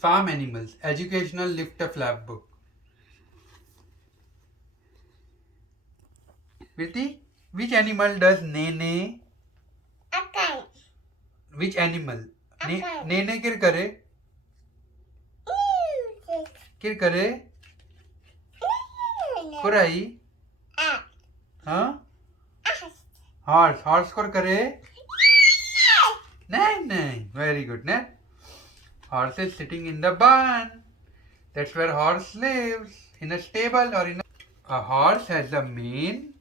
Farm animals. Educational lift a flap book. Virti, which animal does nene? Akan. Which animal? Akan. Nene kir करे? किर करे? कुराई? हाँ? Horse. Horse कर करे? नहीं. Very good. Ne? Horse is sitting in the barn. That's where horse lives. In a stable or in a horse has a mane.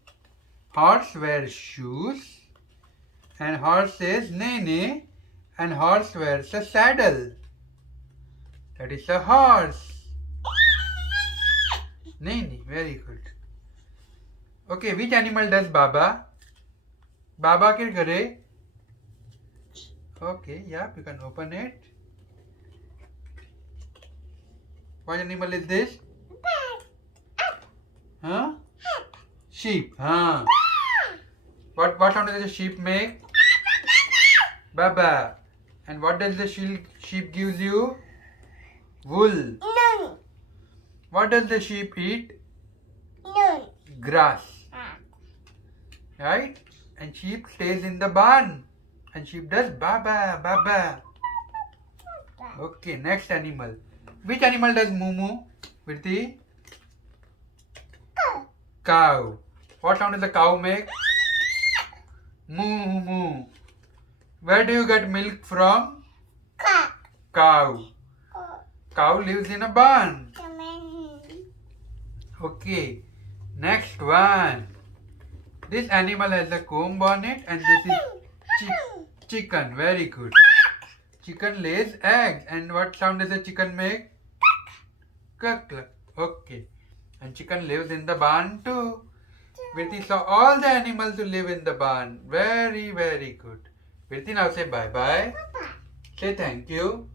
Horse wears shoes. And horse says nene. And horse wears a saddle. That is a horse. Nene. Very good. Okay, which animal does Baba? Baba kir kare? Okay, yeah, you can open it. What animal is this? Huh? Sheep. Huh? What sound does the sheep make? Baba. And what does the sheep gives you? Wool. None. What does the sheep eat? None. Grass. Right? And sheep stays in the barn. And sheep does baba. Okay, next animal. Which animal does moo? Virti? Cow. What sound does the cow make? Moo. Where do you get milk from? Cow. Cow lives in a barn. Okay. Next one. This animal has a comb on it and this is chicken. Very good. Chicken lays eggs. And what sound does the chicken make? Cluck. Okay. And chicken lives in the barn too. Virti saw all the animals who live in the barn. Very good. Virti now say bye-bye. Say thank you.